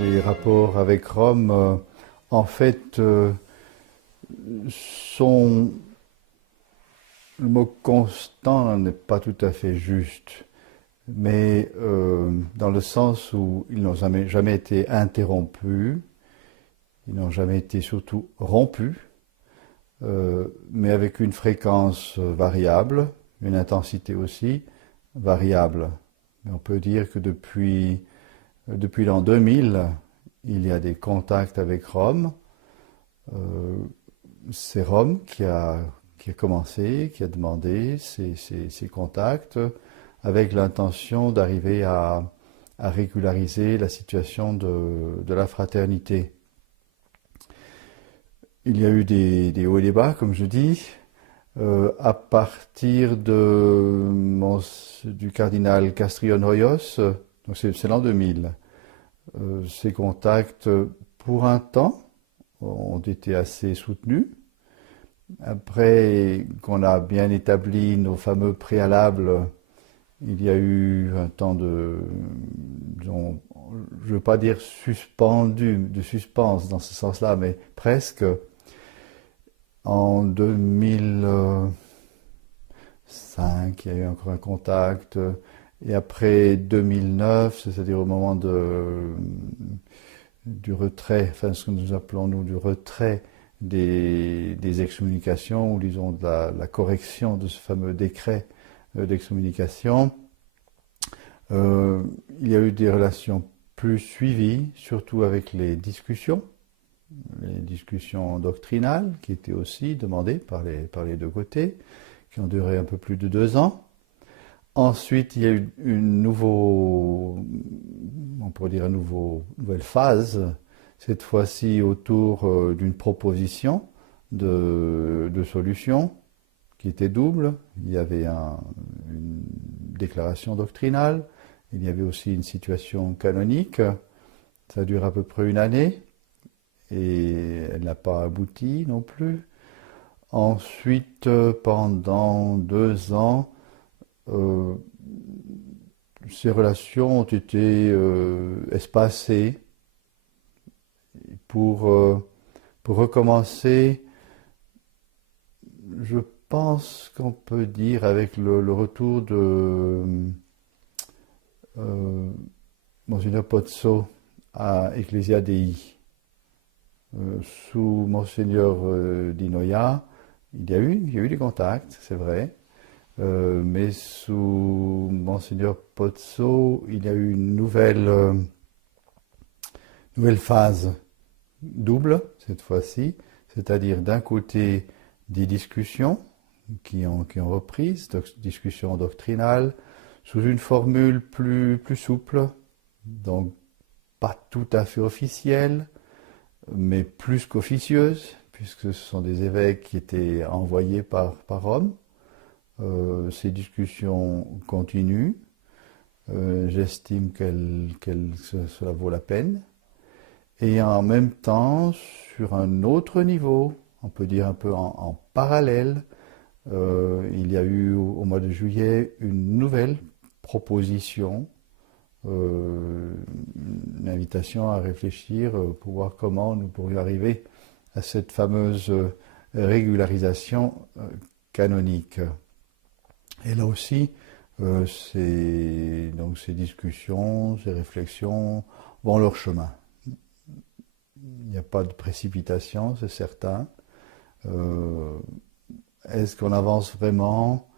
Les rapports avec Rome, en fait, sont... Le mot constant n'est pas tout à fait juste, mais dans le sens où ils n'ont jamais été interrompus, ils n'ont jamais été surtout rompus, mais avec une fréquence variable, une intensité aussi variable. Mais on peut dire que depuis l'an 2000, il y a des contacts avec Rome. C'est Rome qui a commencé, qui a demandé ces contacts avec l'intention d'arriver à régulariser la situation de la fraternité. Il y a eu des hauts et des bas, comme je dis. À partir du cardinal Castrillon Hoyos, donc c'est l'an 2000, ces contacts, pour un temps, ont été assez soutenus. Après qu'on a bien établi nos fameux préalables, il y a eu un temps disons, je ne veux pas dire suspendu, de suspense dans ce sens-là, mais presque. En 2005, il y a eu encore un contact. Et après 2009, c'est-à-dire au moment du retrait, enfin ce que nous appelons nous du retrait des excommunications, ou disons de la correction de ce fameux décret d'excommunication, il y a eu des relations plus suivies, surtout avec les discussions doctrinales, qui étaient aussi demandées par les deux côtés, qui ont duré un peu plus de 2 ans. Ensuite, il y a eu on pourrait dire une nouvelle phase, cette fois-ci autour d'une proposition de solution qui était double. Il y avait une déclaration doctrinale, il y avait aussi une situation canonique. Ça dure à peu près une année et elle n'a pas abouti non plus. Ensuite, pendant 2 ans, ces relations ont été espacées pour recommencer, je pense qu'on peut dire, avec le retour de Monseigneur Pozzo à Ecclesia Dei. Sous Monseigneur Di Noia, il y a eu des contacts, c'est vrai, mais sous Monseigneur Pozzo, il y a eu une nouvelle phase double, cette fois-ci, c'est-à-dire d'un côté des discussions qui ont repris, discussions doctrinales, sous une formule plus souple, donc pas tout à fait officielle, mais plus qu'officieuse, puisque ce sont des évêques qui étaient envoyés par Rome. Ces discussions continuent. J'estime cela vaut la peine. Et en même temps, sur un autre niveau, on peut dire un peu en parallèle, il y a eu au mois de juillet une nouvelle proposition, une invitation à réfléchir pour voir comment nous pourrions arriver à cette fameuse régularisation canonique. Et là aussi, ces discussions, ces réflexions vont leur chemin. Il n'y a pas de précipitation, c'est certain. Est-ce qu'on avance vraiment?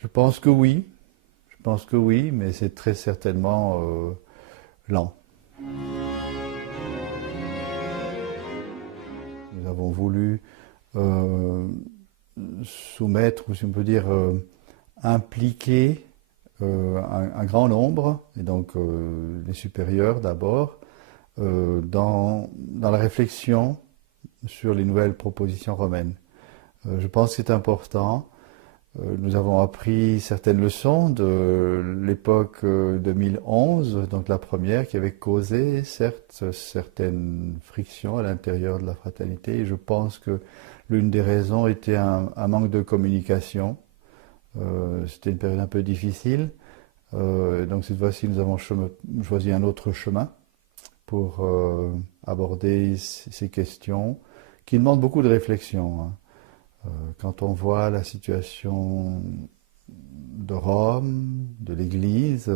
Je pense que oui. Je pense que oui, mais c'est très certainement lent. Nous avons voulu soumettre, ou si on peut dire impliquer un grand nombre, et donc les supérieurs d'abord, dans la réflexion sur les nouvelles propositions romaines. Je pense que c'est important. Nous avons appris certaines leçons de l'époque 2011, donc la première, qui avait causé, certes, certaines frictions à l'intérieur de la fraternité. Et je pense que l'une des raisons était un manque de communication. C'était une période un peu difficile. Donc cette fois-ci, nous avons choisi un autre chemin. pour aborder ces questions qui demandent beaucoup de réflexion, hein. Quand on voit la situation de Rome, de l'Église,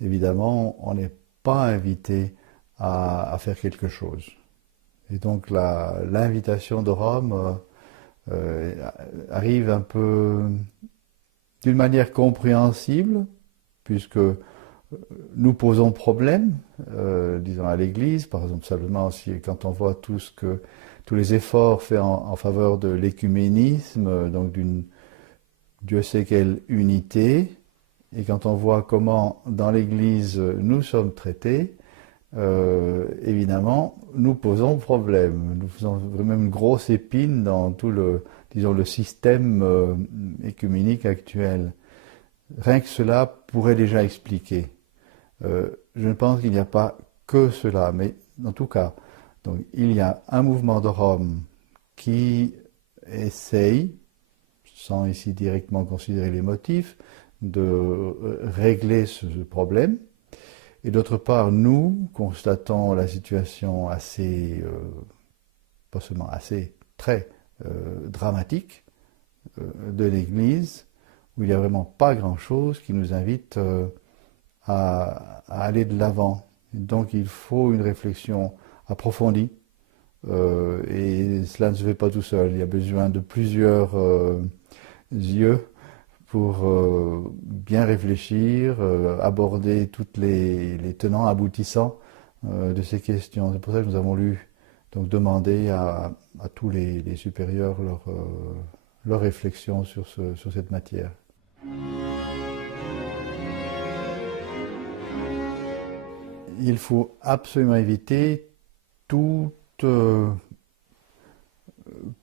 évidemment, on n'est pas invité à faire quelque chose. Et donc l'invitation de Rome arrive un peu d'une manière compréhensible, puisque nous posons problème, disons à l'Église, par exemple simplement quand on voit tous les efforts faits en faveur de l'écuménisme, donc d'une Dieu sait quelle unité, et quand on voit comment dans l'Église nous sommes traités, évidemment, nous posons problème. Nous faisons même une grosse épine dans tout disons, le système écuménique actuel. Rien que cela pourrait déjà expliquer. Je ne pense qu'il n'y a pas que cela, mais en tout cas, donc, il y a un mouvement de Rome qui essaye, sans ici directement considérer les motifs, de régler ce problème. Et d'autre part, nous constatons la situation assez, pas seulement assez, très dramatique de l'Église, où il n'y a vraiment pas grand-chose qui nous invite à aller de l'avant. Donc il faut une réflexion approfondie, et cela ne se fait pas tout seul. Il y a besoin de plusieurs yeux pour bien réfléchir, aborder toutes les tenants aboutissants de ces questions. C'est pour ça que nous avons donc demandé à tous les supérieurs leur réflexion sur cette matière. Il faut absolument éviter toute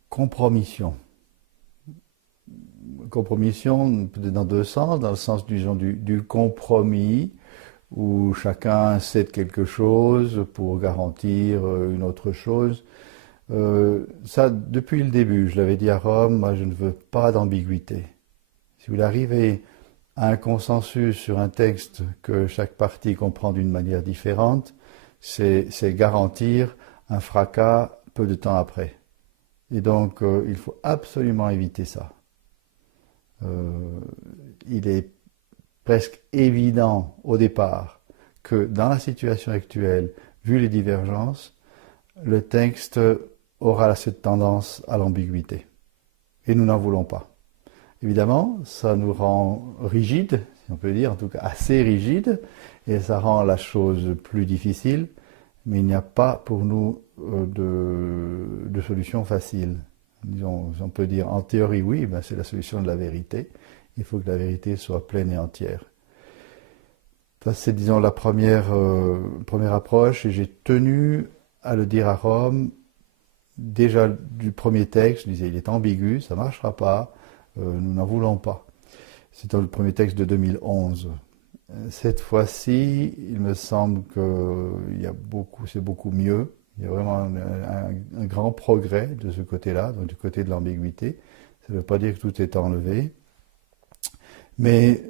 compromission. Compromission peut-être dans deux sens, dans le sens du compromis, où chacun cède quelque chose pour garantir une autre chose. Ça, depuis le début, je l'avais dit à Rome, moi je ne veux pas d'ambiguïté. Si vous arrivez à un consensus sur un texte que chaque partie comprend d'une manière différente, c'est garantir un fracas peu de temps après. Et donc, il faut absolument éviter ça. Il est presque évident au départ que dans la situation actuelle, vu les divergences, le texte aura cette tendance à l'ambiguïté. Et nous n'en voulons pas. Évidemment, ça nous rend rigides, si on peut dire, en tout cas assez rigides, et ça rend la chose plus difficile, mais il n'y a pas pour nous de solution facile. Disons, on peut dire en théorie oui, ben c'est la solution de la vérité. Il faut que la vérité soit pleine et entière. Ça c'est, disons, la première approche, et j'ai tenu à le dire à Rome. Déjà du premier texte, je disais il est ambigu, ça ne marchera pas, nous n'en voulons pas. C'est dans le premier texte de 2011. Cette fois-ci, il me semble que c'est beaucoup mieux. Il y a vraiment un grand progrès de ce côté-là, donc du côté de l'ambiguïté. Ça ne veut pas dire que tout est enlevé. Mais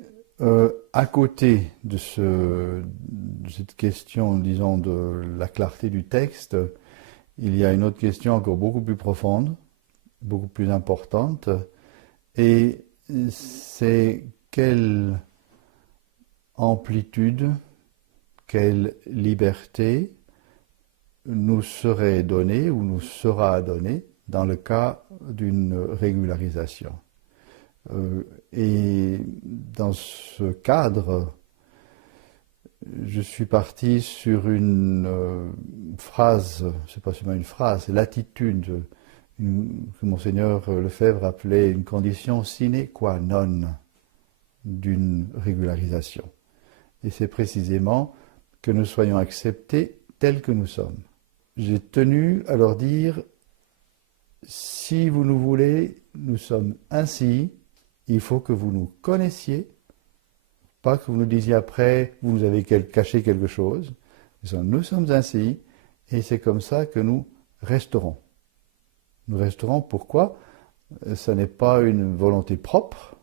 à côté de cette question, disons, de la clarté du texte, il y a une autre question encore beaucoup plus profonde, beaucoup plus importante, et c'est quelle amplitude, quelle liberté nous serait donnée ou nous sera donnée dans le cas d'une régularisation. Et dans ce cadre, je suis parti sur une phrase, c'est pas seulement une phrase, c'est l'attitude que Monseigneur Lefebvre appelait une condition sine qua non d'une régularisation. Et c'est précisément que nous soyons acceptés tels que nous sommes. J'ai tenu à leur dire, si vous nous voulez, nous sommes ainsi, il faut que vous nous connaissiez, pas que vous nous disiez après, vous nous avez caché quelque chose. Nous sommes ainsi, et c'est comme ça que nous resterons. Nous resterons, pourquoi? Ce n'est pas une volonté propre,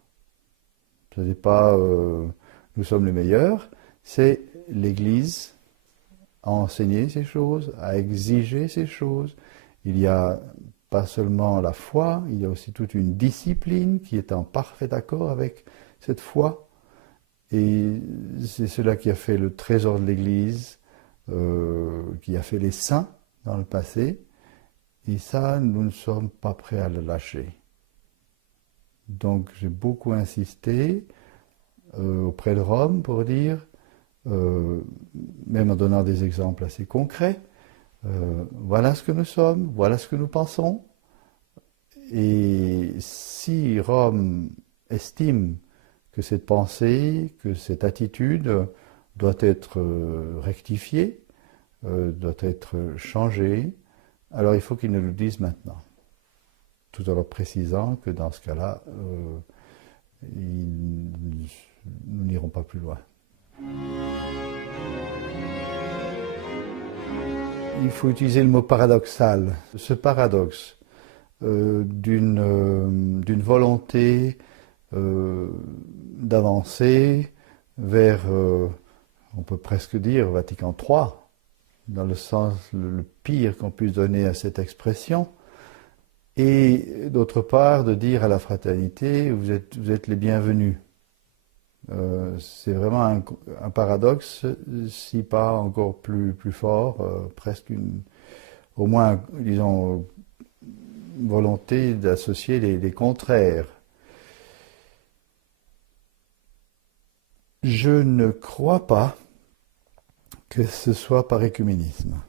ce n'est pas nous sommes les meilleurs, c'est l'Église à enseigner ces choses, à exiger ces choses. Il y a pas seulement la foi, il y a aussi toute une discipline qui est en parfait accord avec cette foi. Et c'est cela qui a fait le trésor de l'Église, qui a fait les saints dans le passé. Et ça, nous ne sommes pas prêts à le lâcher. Donc j'ai beaucoup insisté auprès de Rome pour dire, même en donnant des exemples assez concrets, voilà ce que nous sommes, voilà ce que nous pensons. Et si Rome estime que cette pensée, que cette attitude doit être rectifiée, doit être changée, alors il faut qu'ils nous le disent maintenant, tout en leur précisant que dans ce cas-là, nous n'irons pas plus loin. Il faut utiliser le mot paradoxal. Ce paradoxe d'une volonté d'avancer vers, on peut presque dire, Vatican III, dans le sens le pire qu'on puisse donner à cette expression, et d'autre part de dire à la fraternité, vous êtes les bienvenus. C'est vraiment un paradoxe, si pas encore plus fort, presque au moins, disons, volonté d'associer les contraires. Je ne crois pas que ce soit par écuménisme.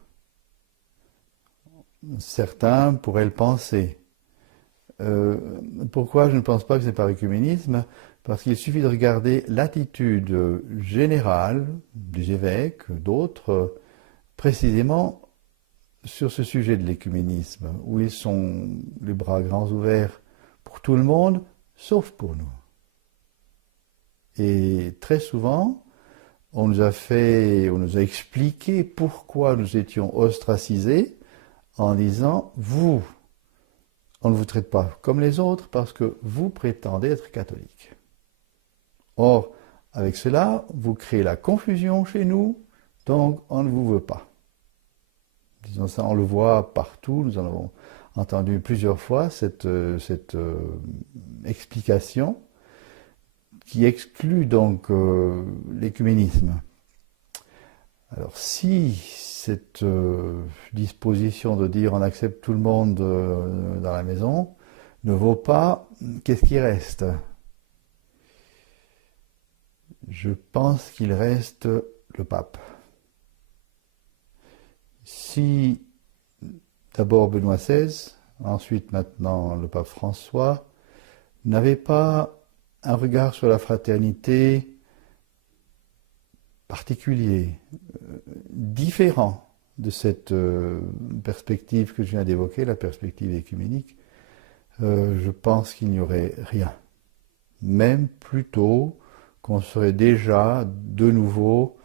Certains pourraient le penser. Pourquoi je ne pense pas que c'est par écuménisme? Parce qu'il suffit de regarder l'attitude générale des évêques, d'autres, précisément sur ce sujet de l'écuménisme, où ils sont les bras grands ouverts pour tout le monde, sauf pour nous. Et très souvent, on nous a expliqué pourquoi nous étions ostracisés en disant, vous, on ne vous traite pas comme les autres parce que vous prétendez être catholique. Or, avec cela, vous créez la confusion chez nous, donc on ne vous veut pas. Disons ça, on le voit partout, nous en avons entendu plusieurs fois cette explication qui exclut donc l'écuménisme. Alors si cette disposition de dire on accepte tout le monde dans la maison ne vaut pas, qu'est-ce qui reste? Je pense qu'il reste le pape. Si d'abord Benoît XVI, ensuite maintenant le pape François, n'avait pas un regard sur la fraternité particulier, différent de cette perspective que je viens d'évoquer, la perspective écuménique, je pense qu'il n'y aurait rien. Même plutôt qu'on serait déjà de nouveau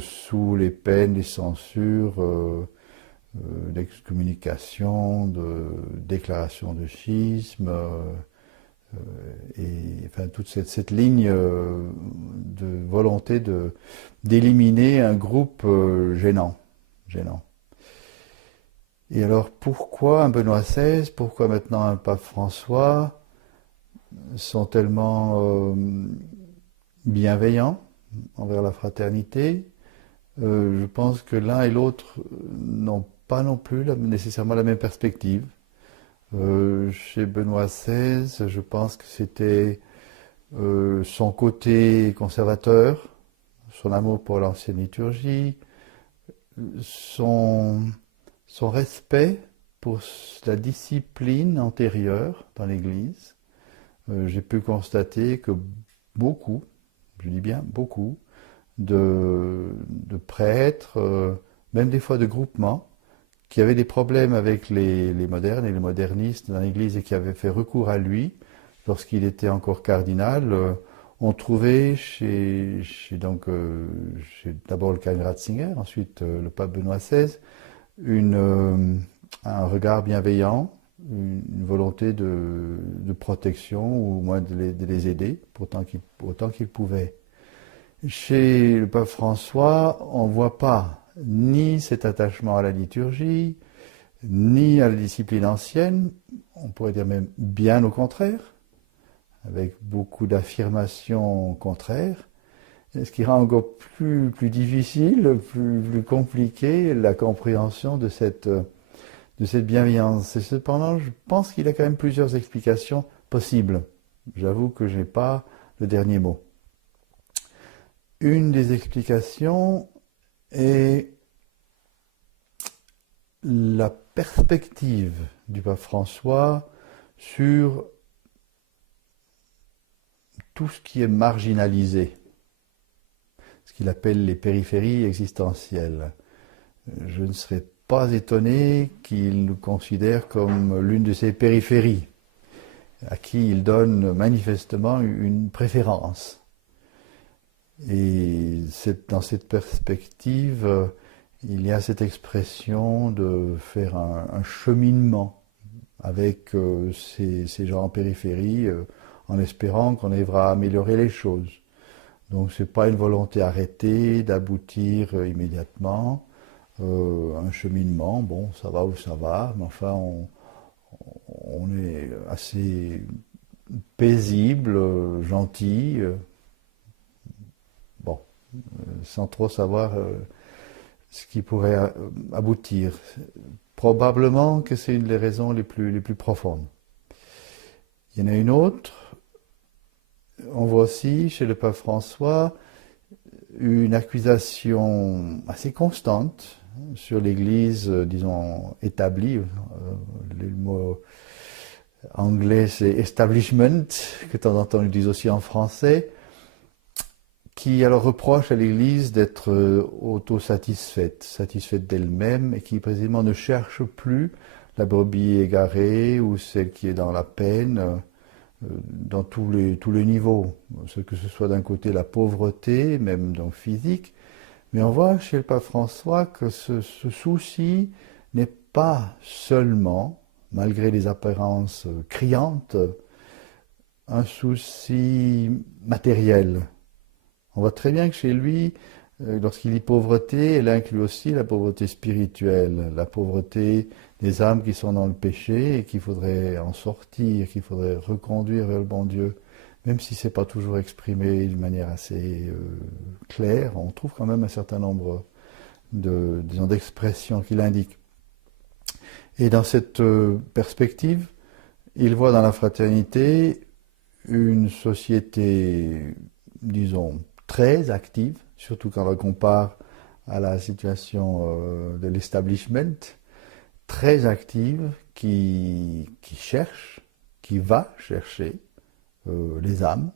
sous les peines, les censures, d'excommunication, de déclaration de schisme, et enfin toute cette ligne de volonté d'éliminer un groupe gênant. Et alors pourquoi un Benoît XVI, pourquoi maintenant un pape François sont tellement bienveillants envers la fraternité? Je pense que l'un et l'autre n'ont pas non plus nécessairement la même perspective. Chez Benoît XVI, je pense que c'était son côté conservateur, son amour pour l'ancienne liturgie, son respect pour la discipline antérieure dans l'Église. J'ai pu constater que beaucoup, je dis bien beaucoup, de prêtres, même des fois de groupements, qui avaient des problèmes avec les modernes et les modernistes dans l'Église et qui avaient fait recours à lui lorsqu'il était encore cardinal, ont trouvé chez d'abord le cardinal Ratzinger, ensuite le pape Benoît XVI, un regard bienveillant, une volonté de protection ou au moins de les aider autant qu'ils pouvaient. Chez le pape François, on ne voit pas ni cet attachement à la liturgie, ni à la discipline ancienne, on pourrait dire même bien au contraire, avec beaucoup d'affirmations contraires, ce qui rend encore plus difficile, plus compliqué la compréhension de cette bienveillance. Et cependant, je pense qu'il y a quand même plusieurs explications possibles. J'avoue que je n'ai pas le dernier mot. Une des explications est la perspective du pape François sur tout ce qui est marginalisé, ce qu'il appelle les périphéries existentielles. Je ne serais pas étonné qu'il nous considère comme l'une de ces périphéries, à qui il donne manifestement une préférence. Et dans cette perspective, il y a cette expression de faire un cheminement avec ces gens en périphérie, en espérant qu'on arrivera à améliorer les choses. Donc ce n'est pas une volonté arrêtée d'aboutir immédiatement, un cheminement, bon, ça va où ça va, mais enfin on est assez paisible, gentil, bon, sans trop savoir ce qui pourrait aboutir. Probablement que c'est une des raisons les plus profondes. Il y en a une autre. On voit aussi chez le pape François une accusation assez constante sur l'Église, disons, établie. Le mot anglais, c'est establishment, que de temps en temps on utilise aussi en français, qui alors reproche à l'Église d'être autosatisfaite, satisfaite d'elle-même, et qui précisément ne cherche plus la brebis égarée ou celle qui est dans la peine, dans tous les niveaux, que ce soit d'un côté la pauvreté, même donc physique, mais on voit chez le pape François que ce souci n'est pas seulement, malgré les apparences criantes, un souci matériel. On voit très bien que chez lui, lorsqu'il dit pauvreté, elle inclut aussi la pauvreté spirituelle, la pauvreté des âmes qui sont dans le péché et qu'il faudrait en sortir, qu'il faudrait reconduire vers le bon Dieu. Même si ce n'est pas toujours exprimé d'une manière assez claire, on trouve quand même un certain nombre d'expressions qui l'indiquent. Et dans cette perspective, il voit dans la fraternité une société, disons, très active, surtout quand on compare à la situation de l'establishment, très active, qui cherche, qui va chercher les âmes,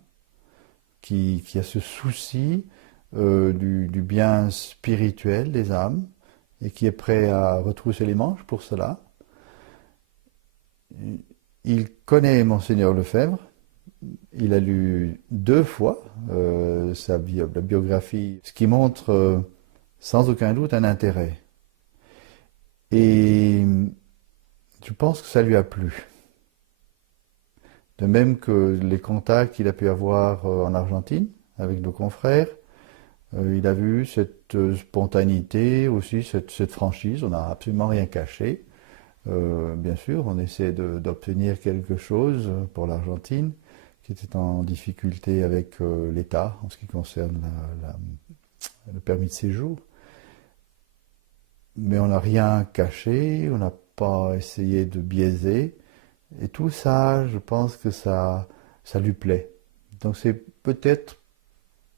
qui a ce souci du bien spirituel des âmes, et qui est prêt à retrousser les manches pour cela. Il connaît Monseigneur Lefebvre. Il a lu 2 fois la biographie, ce qui montre sans aucun doute un intérêt. Et je pense que ça lui a plu. De même que les contacts qu'il a pu avoir en Argentine avec nos confrères, il a vu cette spontanéité aussi, cette franchise. On n'a absolument rien caché. Bien sûr, on essaie d'obtenir quelque chose pour l'Argentine, qui était en difficulté avec l'État en ce qui concerne le permis de séjour. Mais on n'a rien caché, on n'a pas essayé de biaiser. Et tout ça, je pense que ça lui plaît. Donc c'est peut-être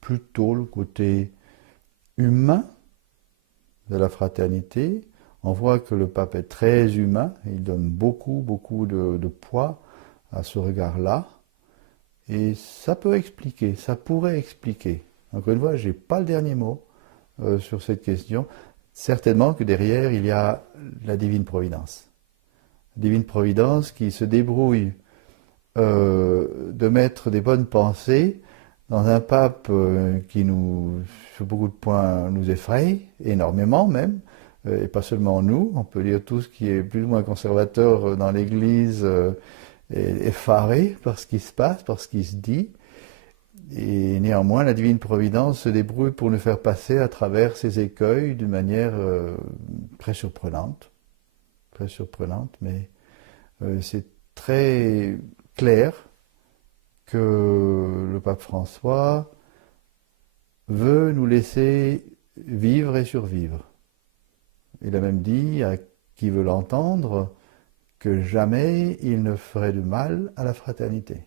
plutôt le côté humain de la fraternité. On voit que le pape est très humain, il donne beaucoup de poids à ce regard-là. Et ça peut expliquer, ça pourrait expliquer. Encore une fois, je n'ai pas le dernier mot sur cette question. Certainement que derrière, il y a la divine providence. La divine providence qui se débrouille de mettre des bonnes pensées dans un pape qui sur beaucoup de points, nous effraie, énormément même, et pas seulement nous, on peut dire tout ce qui est plus ou moins conservateur dans l'Église est effaré par ce qui se passe, par ce qui se dit. Et néanmoins, la divine providence se débrouille pour nous faire passer à travers ces écueils d'une manière très surprenante, mais c'est très clair que le pape François veut nous laisser vivre et survivre. Il a même dit à qui veut l'entendre que jamais il ne ferait de mal à la fraternité.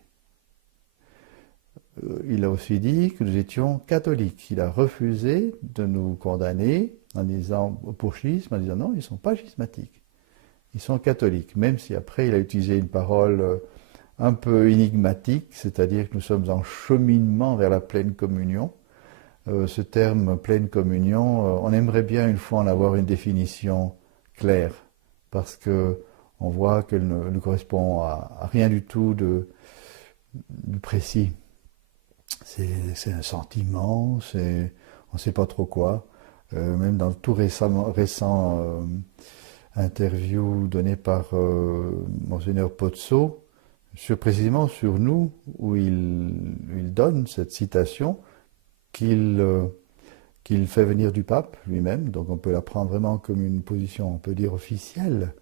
Il a aussi dit que nous étions catholiques. Il a refusé de nous condamner en disant, pour schisme, en disant non, ils ne sont pas schismatiques. Ils sont catholiques, même si après il a utilisé une parole un peu énigmatique, c'est-à-dire que nous sommes en cheminement vers la pleine communion. Ce terme pleine communion, on aimerait bien une fois en avoir une définition claire, parce que on voit qu'elle ne correspond à rien du tout de précis. C'est un sentiment, on ne sait pas trop quoi. Même dans le tout récent interview donné par Monseigneur Pozzo, précisément sur nous, où il donne cette citation qu'il fait venir du pape lui-même, donc on peut la prendre vraiment comme une position, on peut dire officielle.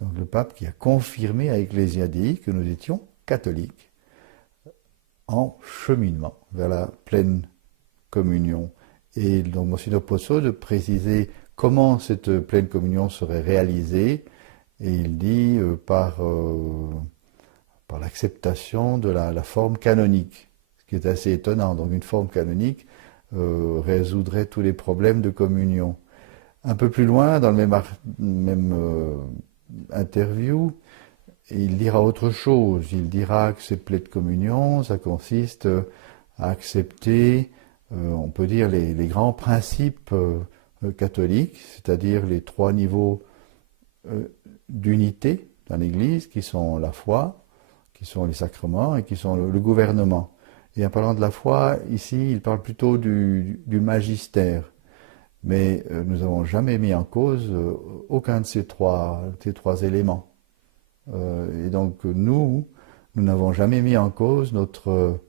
Donc le pape qui a confirmé à Ecclesia Dei que nous étions catholiques en cheminement vers la pleine communion. Et donc Monseigneur Pozzo de préciser comment cette pleine communion serait réalisée, et il dit par l'acceptation de la forme canonique, ce qui est assez étonnant. Donc une forme canonique résoudrait tous les problèmes de communion. Un peu plus loin, dans le même interview, il dira autre chose. Il dira que cette pleine communion, ça consiste à accepter, on peut dire, les grands principes catholiques, c'est-à-dire les 3 niveaux d'unité dans l'Église, qui sont la foi, qui sont les sacrements et qui sont le gouvernement. Et en parlant de la foi, ici, il parle plutôt du magistère. Mais nous n'avons jamais mis en cause aucun de ces trois éléments. Et donc nous n'avons jamais mis en cause notre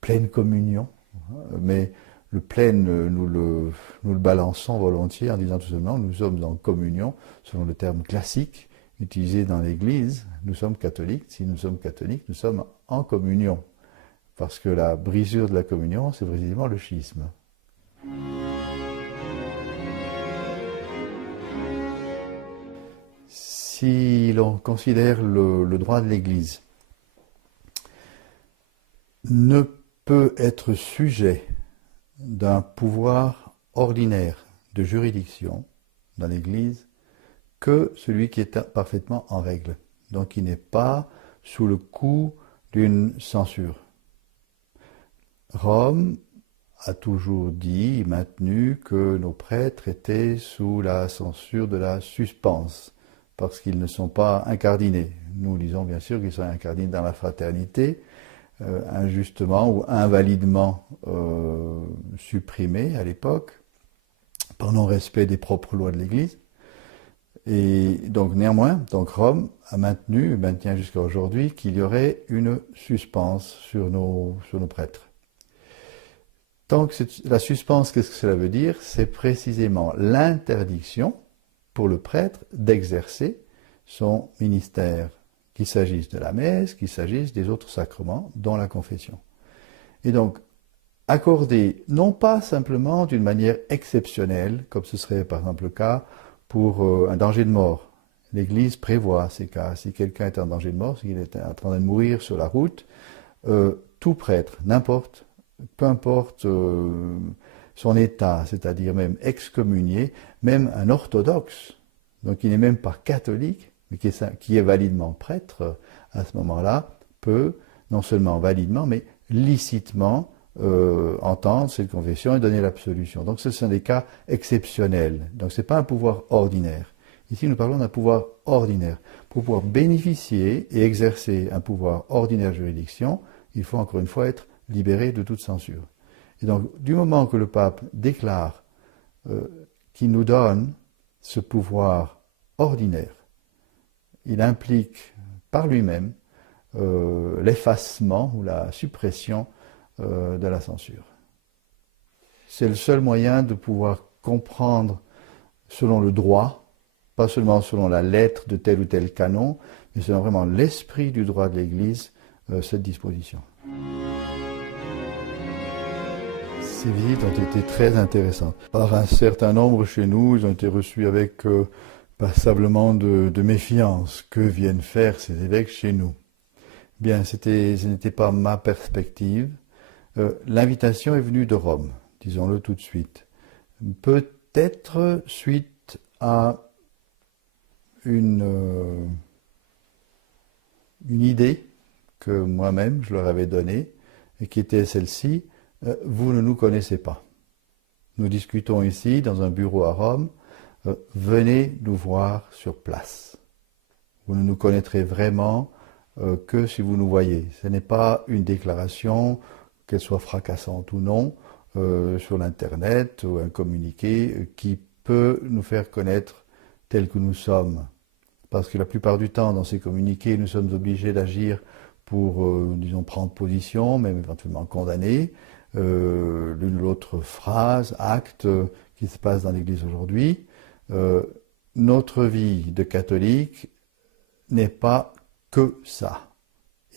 pleine communion, mais le pleine, nous le balançons volontiers en disant tout simplement nous sommes en communion, selon le terme classique utilisé dans l'Église, nous sommes catholiques. Si nous sommes catholiques, nous sommes en communion, parce que la brisure de la communion, c'est précisément le schisme. Si l'on considère le droit de l'Église, ne peut être sujet d'un pouvoir ordinaire de juridiction dans l'Église que celui qui est parfaitement en règle, donc qui n'est pas sous le coup d'une censure. Rome a toujours dit, maintenu, que nos prêtres étaient sous la censure de la suspense, parce qu'ils ne sont pas incardinés. Nous disons bien sûr qu'ils sont incardinés dans la fraternité, injustement ou invalidement supprimés à l'époque, par non-respect des propres lois de l'Église. Et donc néanmoins, Rome a maintient jusqu'à aujourd'hui qu'il y aurait une suspense sur nos prêtres. Tant que la suspense, qu'est-ce que cela veut dire? C'est précisément l'interdiction pour le prêtre d'exercer son ministère, qu'il s'agisse de la messe, qu'il s'agisse des autres sacrements, dont la confession. Et donc, accordé non pas simplement d'une manière exceptionnelle, comme ce serait par exemple le cas pour un danger de mort. L'Église prévoit ces cas. Si quelqu'un est en danger de mort, s'il est en train de mourir sur la route, tout prêtre, peu importe son état, c'est-à-dire même excommunié, même un orthodoxe, donc qui n'est même pas catholique, mais qui est validement prêtre, à ce moment-là, peut non seulement validement, mais licitement entendre cette confession et donner l'absolution. Donc ce sont des cas exceptionnels. Donc ce n'est pas un pouvoir ordinaire. Ici nous parlons d'un pouvoir ordinaire. Pour pouvoir bénéficier et exercer un pouvoir ordinaire de juridiction, il faut encore une fois être libéré de toute censure. Et donc du moment que le pape déclare qu'il nous donne ce pouvoir ordinaire, il implique par lui-même l'effacement ou la suppression de la censure. C'est le seul moyen de pouvoir comprendre selon le droit, pas seulement selon la lettre de tel ou tel canon, mais selon vraiment l'esprit du droit de l'Église, cette disposition. Ces visites ont été très intéressantes. Par un certain nombre chez nous, ils ont été reçus avec passablement de méfiance. Que viennent faire ces évêques chez nous? Bien, ce n'était pas ma perspective. L'invitation est venue de Rome, disons-le tout de suite. Peut-être suite à une idée que moi-même je leur avais donnée, et qui était celle-ci: vous ne nous connaissez pas. Nous discutons ici dans un bureau à Rome, venez nous voir sur place. Vous ne nous connaîtrez vraiment que si vous nous voyez. Ce n'est pas une déclaration, qu'elle soit fracassante ou non, sur l'internet ou un communiqué qui peut nous faire connaître tels que nous sommes. Parce que la plupart du temps, dans ces communiqués, nous sommes obligés d'agir pour, disons, prendre position, même éventuellement condamner l'une ou l'autre phrase, acte qui se passe dans l'Église aujourd'hui. Notre vie de catholique n'est pas que ça.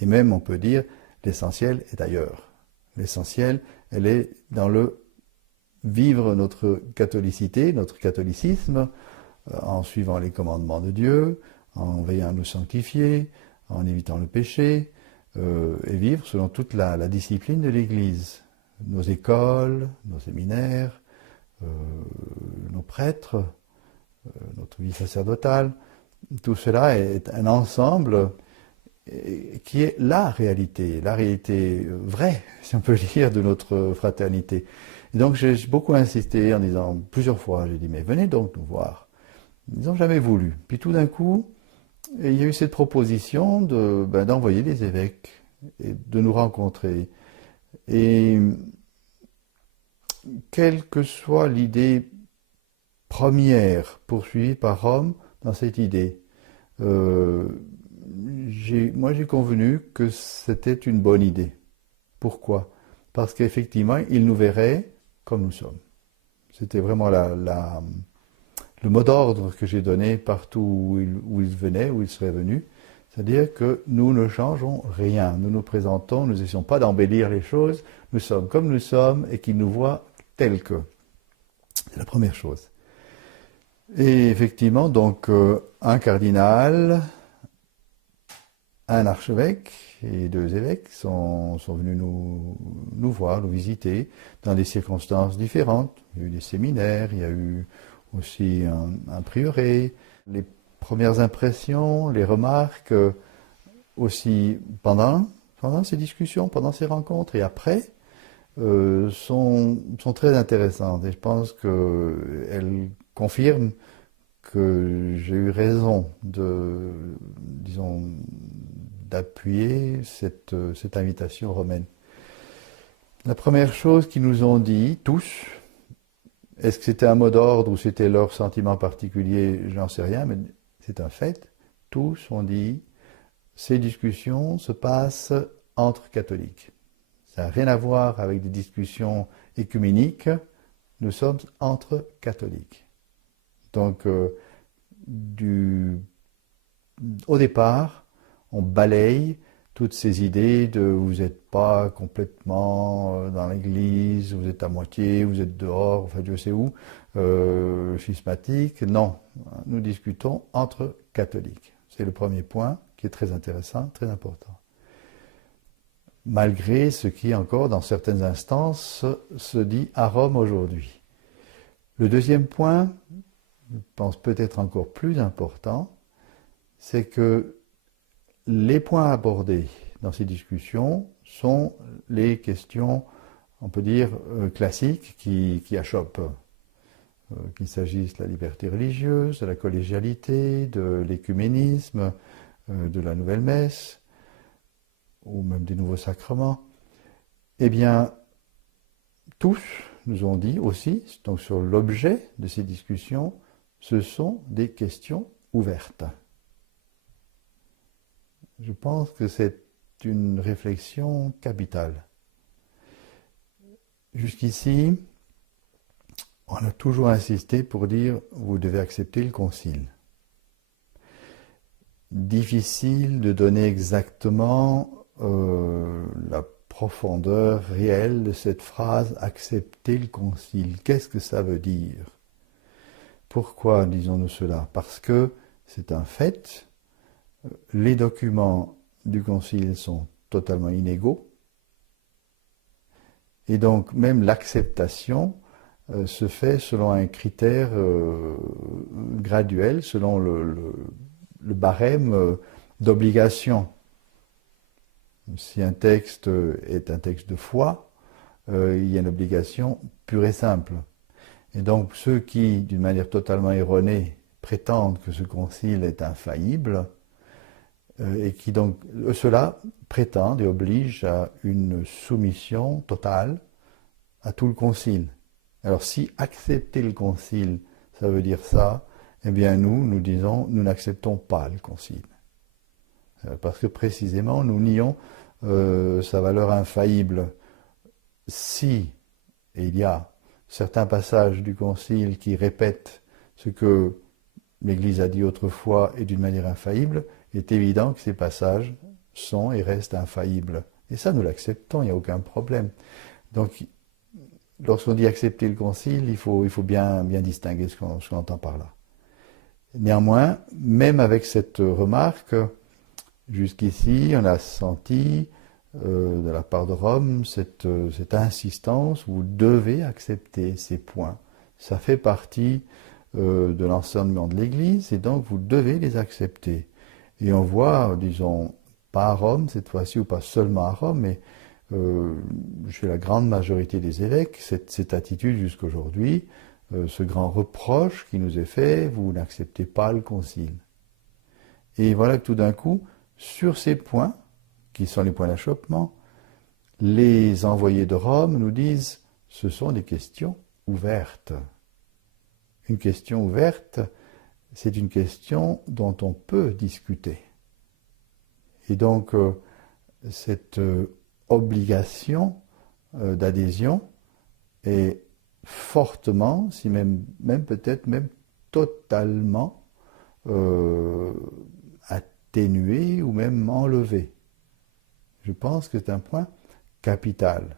Et même, on peut dire, l'essentiel est ailleurs. L'essentiel, elle est dans le vivre notre catholicité, notre catholicisme, en suivant les commandements de Dieu, en veillant à nous sanctifier, en évitant le péché, et vivre selon toute la discipline de l'Église. Nos écoles, nos séminaires, nos prêtres, notre vie sacerdotale, tout cela est un ensemble qui est la réalité vraie, si on peut dire, de notre fraternité. Et donc j'ai beaucoup insisté en disant plusieurs fois, j'ai dit, mais venez donc nous voir. Ils n'ont jamais voulu. Puis tout d'un coup, il y a eu cette proposition d'envoyer des évêques et de nous rencontrer. Et quelle que soit l'idée première poursuivie par Rome dans cette idée, moi j'ai convenu que c'était une bonne idée. Pourquoi? Parce qu'effectivement, ils nous verraient comme nous sommes. C'était vraiment le mot d'ordre que j'ai donné partout où ils venaient, où ils seraient venus. C'est-à-dire que nous ne changeons rien. Nous nous présentons, nous n'essayons pas d'embellir les choses. Nous sommes comme nous sommes et qu'ils nous voient tels que. C'est la première chose. Et effectivement, donc, un cardinal, un archevêque et 2 évêques sont venus nous voir, nous visiter dans des circonstances différentes. Il y a eu des séminaires, il y a eu aussi un prieuré. Les premières impressions, les remarques, aussi pendant ces discussions, pendant ces rencontres et après, sont très intéressantes. Et je pense qu'elles confirment que j'ai eu raison d'appuyer cette invitation romaine. La première chose qu'ils nous ont dit, tous, est-ce que c'était un mot d'ordre ou c'était leur sentiment particulier, j'en sais rien, mais c'est un fait, tous ont dit, ces discussions se passent entre catholiques. Ça n'a rien à voir avec des discussions écuméniques, nous sommes entre catholiques. Donc, au départ, on balaye toutes ces idées de vous n'êtes pas complètement dans l'église, vous êtes à moitié, vous êtes dehors, enfin Dieu sait où, schismatique. Non, nous discutons entre catholiques. C'est le premier point qui est très intéressant, très important. Malgré ce qui encore, dans certaines instances, se dit à Rome aujourd'hui. Le deuxième point, je pense peut-être encore plus important, c'est que les points abordés dans ces discussions sont les questions, on peut dire, classiques qui achoppent. Qu'il s'agisse de la liberté religieuse, de la collégialité, de l'écuménisme, de la nouvelle messe, ou même des nouveaux sacrements. Eh bien, tous nous ont dit aussi, donc sur l'objet de ces discussions, ce sont des questions ouvertes. Je pense que c'est une réflexion capitale. Jusqu'ici, on a toujours insisté pour dire vous devez accepter le concile. Difficile de donner exactement la profondeur réelle de cette phrase accepter le concile. Qu'est-ce que ça veut dire? Pourquoi disons-nous cela? Parce que c'est un fait, les documents du concile sont totalement inégaux, et donc même l'acceptation se fait selon un critère graduel, selon le barème d'obligation. Si un texte est un texte de foi, il y a une obligation pure et simple. Et donc ceux qui, d'une manière totalement erronée, prétendent que ce concile est infaillible, et qui donc, ceux-là prétendent et obligent à une soumission totale à tout le concile. Alors si accepter le concile, ça veut dire ça, eh bien nous disons, nous n'acceptons pas le concile. Parce que précisément, nous nions sa valeur infaillible. Si, et il y a certains passages du concile qui répètent ce que l'Église a dit autrefois et d'une manière infaillible, il est évident que ces passages sont et restent infaillibles. Et ça, nous l'acceptons, il n'y a aucun problème. Donc, lorsqu'on dit accepter le concile, il faut bien distinguer ce qu'on entend par là. Néanmoins, même avec cette remarque, jusqu'ici, on a senti de la part de Rome cette insistance, vous devez accepter ces points. Ça fait partie de l'enseignement de l'Église et donc vous devez les accepter. Et on voit, disons, pas à Rome cette fois-ci, ou pas seulement à Rome, mais chez la grande majorité des évêques, cette attitude jusqu'aujourd'hui, ce grand reproche qui nous est fait, vous n'acceptez pas le concile. Et voilà que tout d'un coup, sur ces points, qui sont les points d'achoppement, les envoyés de Rome nous disent, ce sont des questions ouvertes. Une question ouverte, c'est une question dont on peut discuter. Et donc, cette obligation d'adhésion est fortement, si même peut-être même totalement atténuée ou même enlevée. Je pense que c'est un point capital.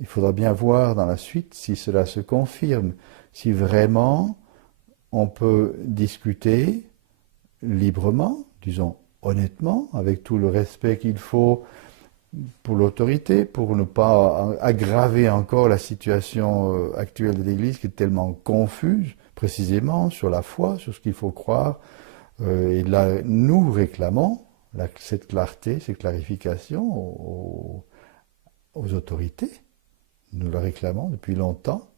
Il faudra bien voir dans la suite si cela se confirme, si vraiment on peut discuter librement, disons honnêtement, avec tout le respect qu'il faut pour l'autorité, pour ne pas aggraver encore la situation actuelle de l'Église qui est tellement confuse, précisément sur la foi, sur ce qu'il faut croire. Et là, nous réclamons cette clarté, cette clarification aux autorités. Nous la réclamons depuis longtemps.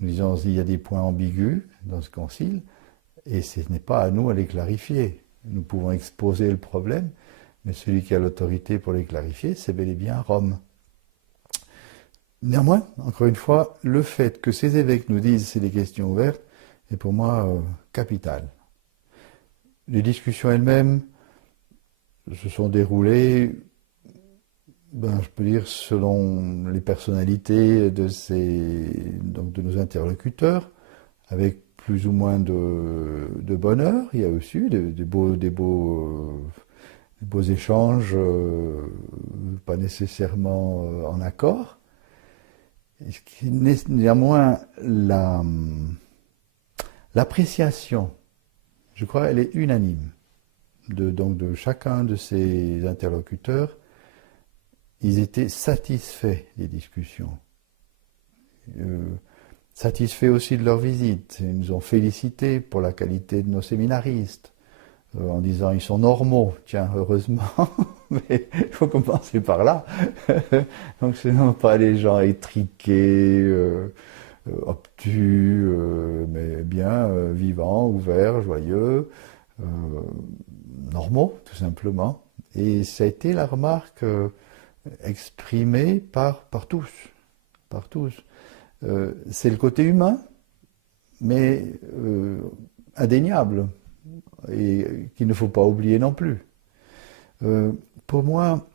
Nous disons qu'il y a des points ambigus dans ce concile, et ce n'est pas à nous à les clarifier. Nous pouvons exposer le problème, mais celui qui a l'autorité pour les clarifier, c'est bel et bien Rome. Néanmoins, encore une fois, le fait que ces évêques nous disent c'est des questions ouvertes est pour moi capital. Les discussions elles-mêmes se sont déroulées, je peux dire, selon les personnalités de nos interlocuteurs, avec plus ou moins de bonheur. Il y a aussi eu des beaux échanges, pas nécessairement en accord. Néanmoins, l'appréciation, je crois, elle est unanime. De chacun de ces interlocuteurs, ils étaient satisfaits des discussions. Satisfaits aussi de leur visite. Ils nous ont félicités pour la qualité de nos séminaristes, en disant ils sont normaux. Tiens, heureusement, mais il faut commencer par là. Donc ce ne sont pas des gens étriqués, obtus, mais bien vivants, ouverts, joyeux, normaux, tout simplement. Et ça a été la remarque exprimée par tous. Par tous. C'est le côté humain, mais indéniable, et qu'il ne faut pas oublier non plus. Pour moi,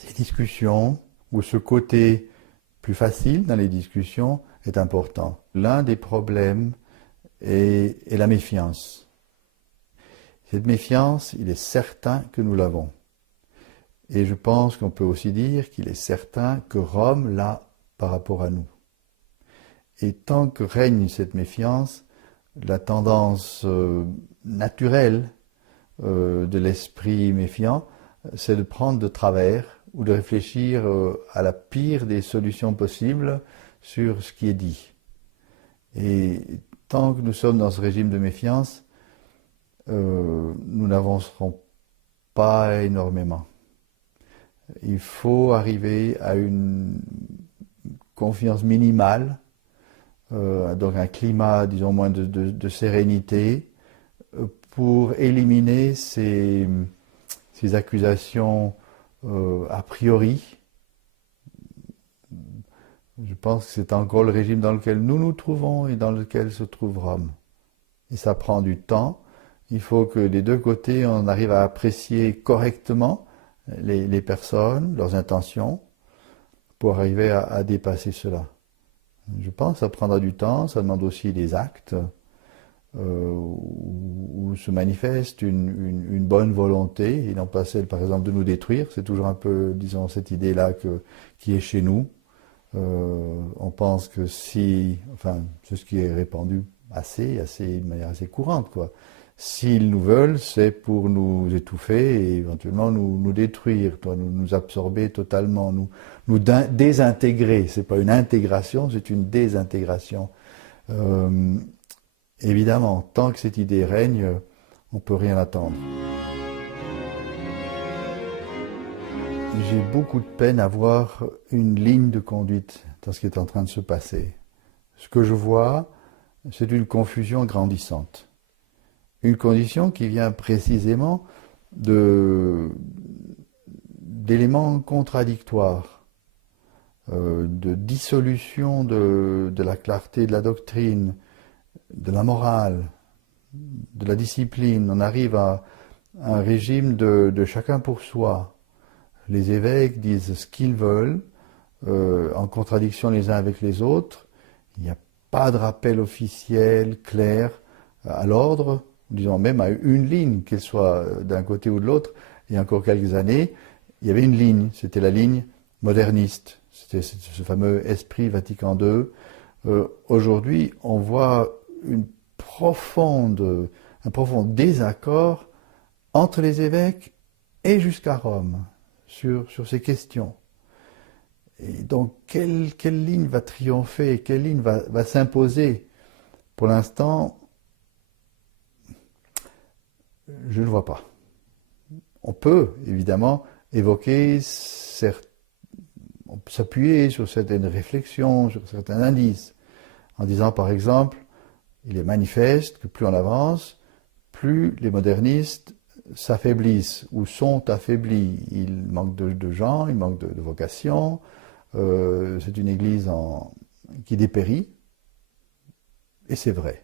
ces discussions, ou ce côté plus facile dans les discussions est important. L'un des problèmes est la méfiance. Cette méfiance, il est certain que nous l'avons. Et je pense qu'on peut aussi dire qu'il est certain que Rome l'a par rapport à nous. Et tant que règne cette méfiance, la tendance naturelle de l'esprit méfiant, c'est de prendre de travers ou de réfléchir à la pire des solutions possibles sur ce qui est dit. Et tant que nous sommes dans ce régime de méfiance, nous n'avancerons pas énormément. Il faut arriver à une confiance minimale, donc un climat, disons, moins de sérénité, pour éliminer ces accusations a priori. Je pense que c'est encore le régime dans lequel nous nous trouvons et dans lequel se trouve Rome. Et ça prend du temps. Il faut que des deux côtés, on arrive à apprécier correctement les personnes, leurs intentions, pour arriver à dépasser cela. Je pense que ça prendra du temps, ça demande aussi des actes où se manifeste une bonne volonté, et non pas celle, par exemple, de nous détruire. C'est toujours un peu, disons, cette idée-là qui est chez nous. On pense que c'est ce qui est répandu de manière assez courante, quoi. S'ils nous veulent, c'est pour nous étouffer et éventuellement nous détruire, nous absorber totalement, nous désintégrer. C'est pas une intégration, c'est une désintégration. Évidemment, tant que cette idée règne, on ne peut rien attendre. J'ai beaucoup de peine à voir une ligne de conduite dans ce qui est en train de se passer. Ce que je vois, c'est une confusion grandissante. Une condition qui vient précisément d'éléments contradictoires, de dissolution de la clarté de la doctrine, de la morale, de la discipline. On arrive à un régime de chacun pour soi. Les évêques disent ce qu'ils veulent, en contradiction les uns avec les autres. Il n'y a pas de rappel officiel, clair, à l'ordre, disons même à une ligne, qu'elle soit d'un côté ou de l'autre. Il y a encore quelques années, il y avait une ligne, c'était la ligne moderniste. C'était ce fameux esprit Vatican II. Aujourd'hui, on voit un profond désaccord entre les évêques et jusqu'à Rome sur ces questions. Et donc, quelle ligne va triompher, quelle ligne va s'imposer? Pour l'instant, je ne le vois pas. On peut, évidemment, évoquer, s'appuyer sur certaines réflexions, sur certains indices, en disant, par exemple, il est manifeste que plus on avance, plus les modernistes s'affaiblissent ou sont affaiblis. Il manque de gens, il manque de vocations. C'est une église qui dépérit. Et c'est vrai.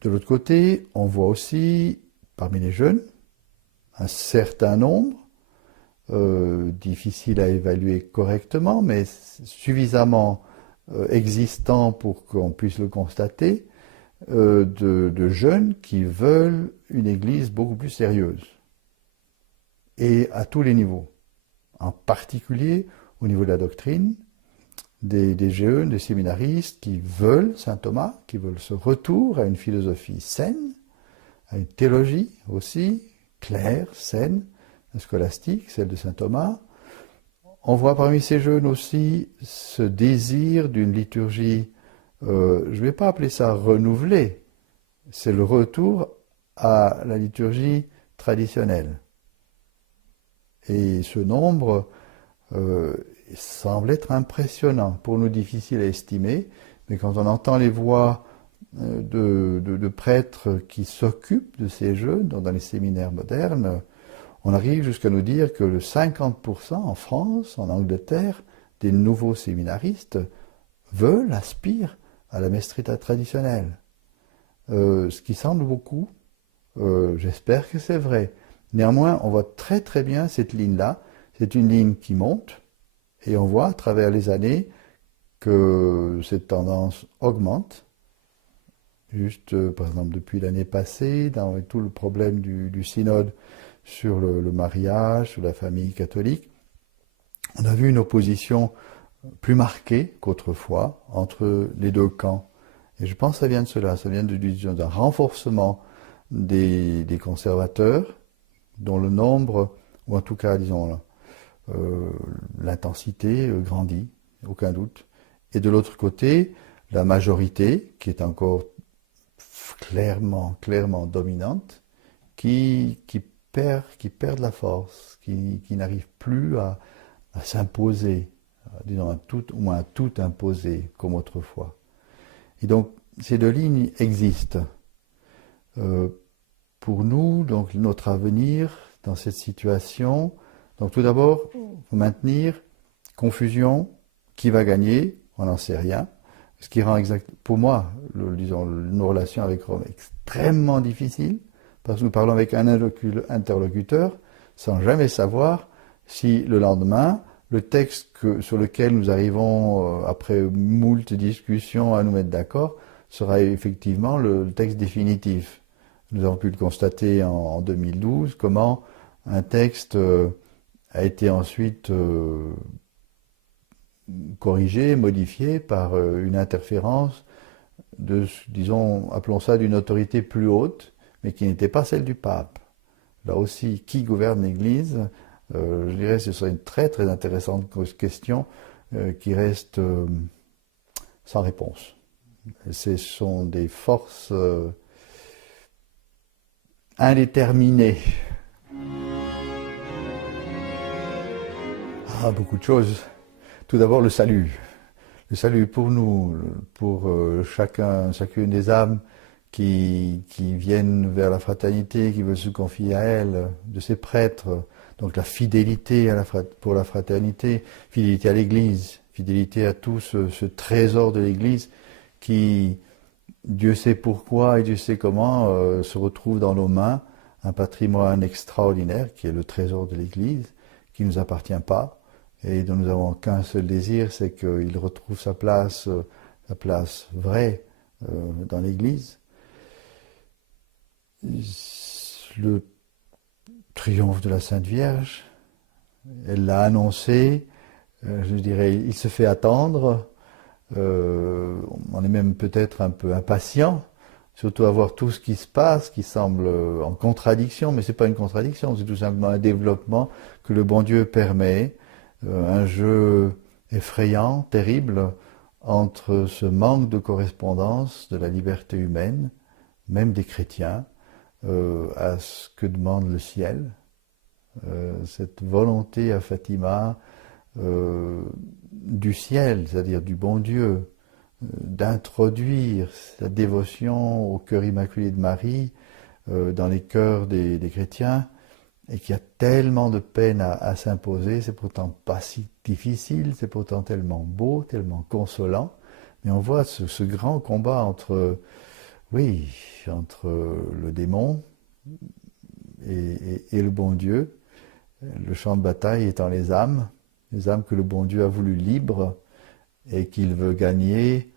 De l'autre côté, on voit aussi, parmi les jeunes, un certain nombre, difficile à évaluer correctement, mais suffisamment existant pour qu'on puisse le constater, de jeunes qui veulent une église beaucoup plus sérieuse. Et à tous les niveaux. En particulier au niveau de la doctrine, des jeunes, des séminaristes qui veulent Saint Thomas, qui veulent ce retour à une philosophie saine, à une théologie aussi claire, saine, scolastique, celle de Saint Thomas. On voit parmi ces jeunes aussi ce désir d'une liturgie, je ne vais pas appeler ça renouvelée, c'est le retour à la liturgie traditionnelle. Et ce nombre semble être impressionnant, pour nous difficile à estimer, mais quand on entend les voix de prêtres qui s'occupent de ces jeunes dans les séminaires modernes, on arrive jusqu'à nous dire que le 50% en France, en Angleterre, des nouveaux séminaristes aspirent à la messe traditionnelle. Ce qui semble beaucoup, j'espère que c'est vrai. Néanmoins, on voit très très bien cette ligne-là. C'est une ligne qui monte, Et on voit à travers les années que cette tendance augmente. Juste, par exemple, depuis l'année passée, dans tout le problème du synode sur le mariage, sur la famille catholique, on a vu une opposition plus marquée qu'autrefois entre les deux camps. Et je pense que ça vient de cela, ça vient d'un renforcement des conservateurs, dont le nombre, ou en tout cas, disons, l'intensité grandit, aucun doute. Et de l'autre côté, la majorité, qui est encore clairement dominante, qui perd de la force, qui n'arrive plus à s'imposer, disons, au moins à tout imposer comme autrefois. Et donc, ces deux lignes existent. Pour nous, donc, notre avenir dans cette situation, donc tout d'abord, il faut maintenir confusion, qui va gagner, on n'en sait rien, ce qui rend pour moi, disons, nos relations avec Rome extrêmement difficiles, parce que nous parlons avec un interlocuteur sans jamais savoir si le lendemain, le texte sur lequel nous arrivons, après moult discussions, à nous mettre d'accord, sera effectivement le texte définitif. Nous avons pu le constater en 2012, comment un texte a été ensuite corrigé, modifié par une interférence de, disons, appelons ça d'une autorité plus haute, mais qui n'était pas celle du pape. Là aussi, qui gouverne l'Église? Je dirais que ce serait une très intéressante question qui reste sans réponse. Ce sont des forces indéterminées. Beaucoup de choses. Tout d'abord, le salut. Le salut pour nous, pour chacune des âmes qui viennent vers la fraternité, qui veulent se confier à elle, de ces prêtres. Donc la fidélité pour la fraternité, fidélité à l'Église, fidélité à tout ce trésor de l'Église qui, Dieu sait pourquoi et Dieu sait comment, se retrouve dans nos mains, un patrimoine extraordinaire qui est le trésor de l'Église, qui ne nous appartient pas et dont nous n'avons qu'un seul désir, c'est qu'il retrouve sa place vraie dans l'Église. Le triomphe de la Sainte Vierge, elle l'a annoncé, je dirais, il se fait attendre, on est même peut-être un peu impatient, surtout à voir tout ce qui se passe, qui semble en contradiction, mais ce n'est pas une contradiction, c'est tout simplement un développement que le bon Dieu permet, un jeu effrayant, terrible, entre ce manque de correspondance de la liberté humaine, même des chrétiens, à ce que demande le ciel, cette volonté à Fatima du ciel, c'est-à-dire du bon Dieu, d'introduire la dévotion au cœur immaculé de Marie dans les cœurs des chrétiens, et qui a tellement de peine à s'imposer, c'est pourtant pas si difficile, c'est pourtant tellement beau, tellement consolant, mais on voit ce grand combat entre le démon et le bon Dieu, le champ de bataille étant les âmes que le bon Dieu a voulu libres et qu'il veut gagner,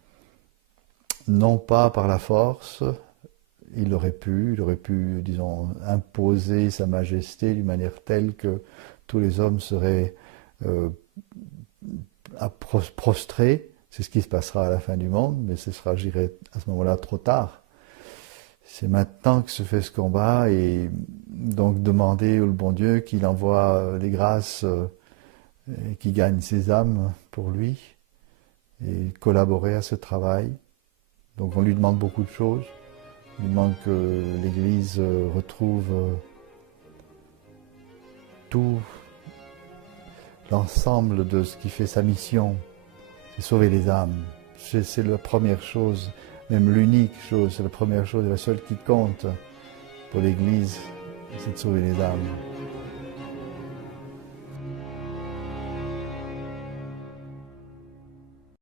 non pas par la force, il aurait pu, disons, imposer sa majesté d'une manière telle que tous les hommes seraient prostrés. C'est ce qui se passera à la fin du monde, mais ce sera, je dirais, à ce moment-là trop tard. C'est maintenant que se fait ce combat, et donc demander au bon Dieu qu'il envoie les grâces et qu'il gagne ses âmes pour lui, et collaborer à ce travail. Donc on lui demande beaucoup de choses. Il demande que l'Église retrouve tout l'ensemble de ce qui fait sa mission, c'est sauver les âmes. C'est la première chose, même l'unique chose, c'est la première chose et la seule qui compte pour l'Église, c'est de sauver les âmes.